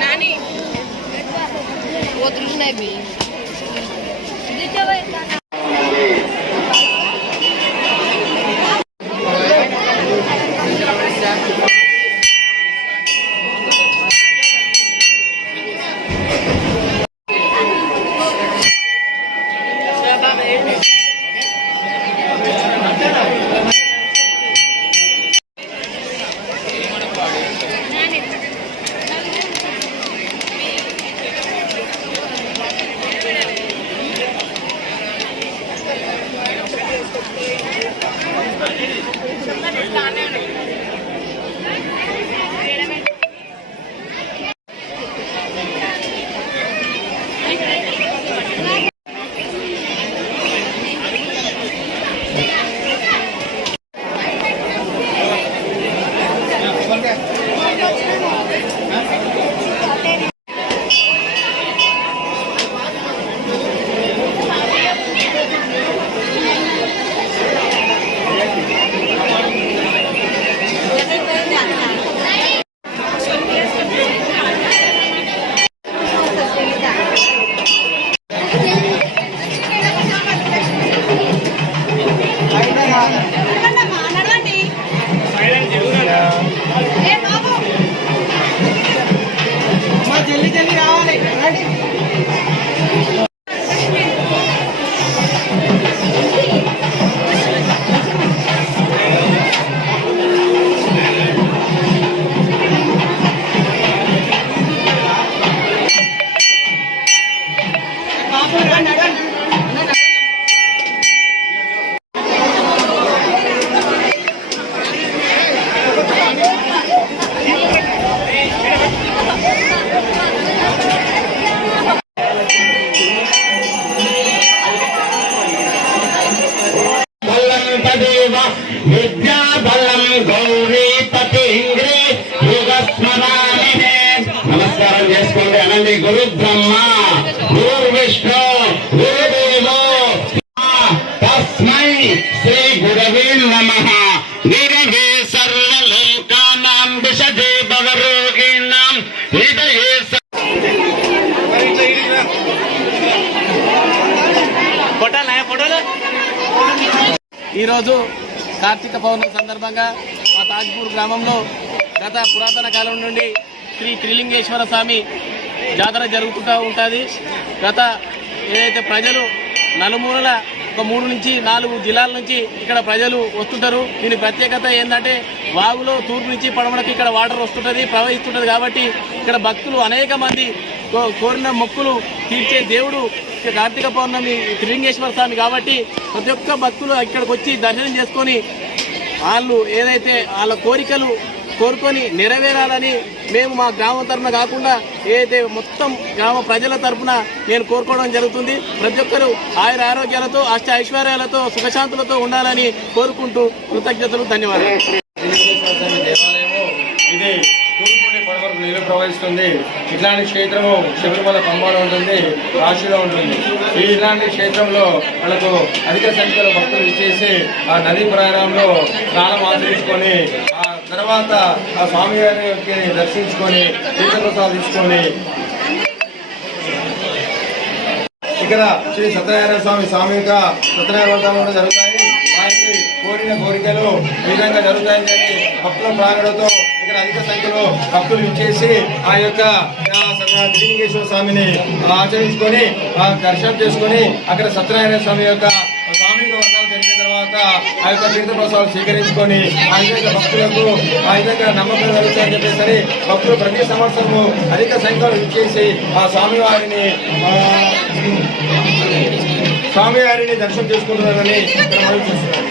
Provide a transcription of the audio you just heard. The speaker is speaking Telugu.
नानी वो दृष्टि भी విద్యాబలం గౌరీపతి నమస్కారం చేసుకోండి. అనండి. గురు బ్రహ్మ గురు విష్ణు గురుదేవో తస్మై శ్రీ గురవే నమః. నిరవే సర్వలోకానాం విషజే భవరోగిణాం హృదయే. ఈరోజు కార్తీక పౌర్ణమి సందర్భంగా మా తాజ్పూర్ గ్రామంలో గత పురాతన కాలం నుండి శ్రీ త్రిలింగేశ్వర స్వామి జాతర జరుగుతూ ఉంటుంది. గత ఏదైతే ప్రజలు నలుమూలల ఒక 3 నుంచి 4 జిల్లాల నుంచి ఇక్కడ ప్రజలు వస్తుంటారు. దీని ప్రత్యేకత ఏంటంటే వాగులో తూర్పు నుంచి పడమరకు ఇక్కడ వాటర్ వస్తుంటుంది, ప్రవహిస్తుంటుంది. కాబట్టి ఇక్కడ భక్తులు అనేక మంది కోరిన మొక్కులు తీర్చే దేవుడు కార్తీక పౌర్ణమి త్రిలింగేశ్వర స్వామి. కాబట్టి ప్రతి ఒక్క భక్తులు ఇక్కడికి వచ్చి దర్శనం చేసుకొని వాళ్ళు ఏదైతే వాళ్ళ కోరికలు కోరుకొని నెరవేరాలని మేము మా గ్రామం తరఫున కాకుండా ఏదైతే మొత్తం గ్రామ ప్రజల తరఫున నేను కోరుకోవడం జరుగుతుంది. ప్రతి ఒక్కరూ ఆయుర ఆరోగ్యాలతో అష్ట ఐశ్వర్యాలతో సుఖశాంతులతో ఉండాలని కోరుకుంటూ కృతజ్ఞతలు, ధన్యవాదాలు. ఇది తూర్పు నుండి పడవరకు నీళ్లు ప్రవహిస్తుంది. ఇట్లాంటి క్షేత్రము శబరిమల పంబాలో ఉంటుంది, కాశీలో ఉంటుంది. ఇలాంటి క్షేత్రంలో మనకు అధిక సంఖ్యలో భక్తులు ఇచ్చేసి ఆ నదీ ప్రయాణంలో స్నానం ఆచరించుకొని ఆ తర్వాత ఆ స్వామివారికి దర్శించుకొని తీర్థప్రసాదం తీసుకొని ఇక్కడ శ్రీ సత్యనారాయణ స్వామి యొక్క సత్యనారాయణ వ్రతాలు కూడా జరుగుతాయి. వారికి కోరిన కోరికలు ఈ విధంగా జరుగుతాయని భక్తుల ప్రాంగణతో ఇక్కడ అధిక సంఖ్యలో భక్తులు ఇచ్చేసి ఆ యొక్క త్రిలింగేశ్వర స్వామిని ఆచరించుకొని దర్శనం చేసుకొని అక్కడ సత్యనారాయణ స్వామి యొక్క సామూహిక వ్రతాలు జరిగిన తర్వాత ఆ యొక్క తీర్థ ప్రసాదాలు స్వీకరించుకొని ఆ విధంగా భక్తులకు ఆ విధంగా నమ్మకం జరుగుతాయని చెప్పేసి భక్తులు ప్రతి సంవత్సరము అధిక సంఖ్యలో ఇచ్చేసి ఆ స్వామివారిని దర్శనం చేసుకుంటున్నారని ఇక్కడ మనం చూస్తున్నాం.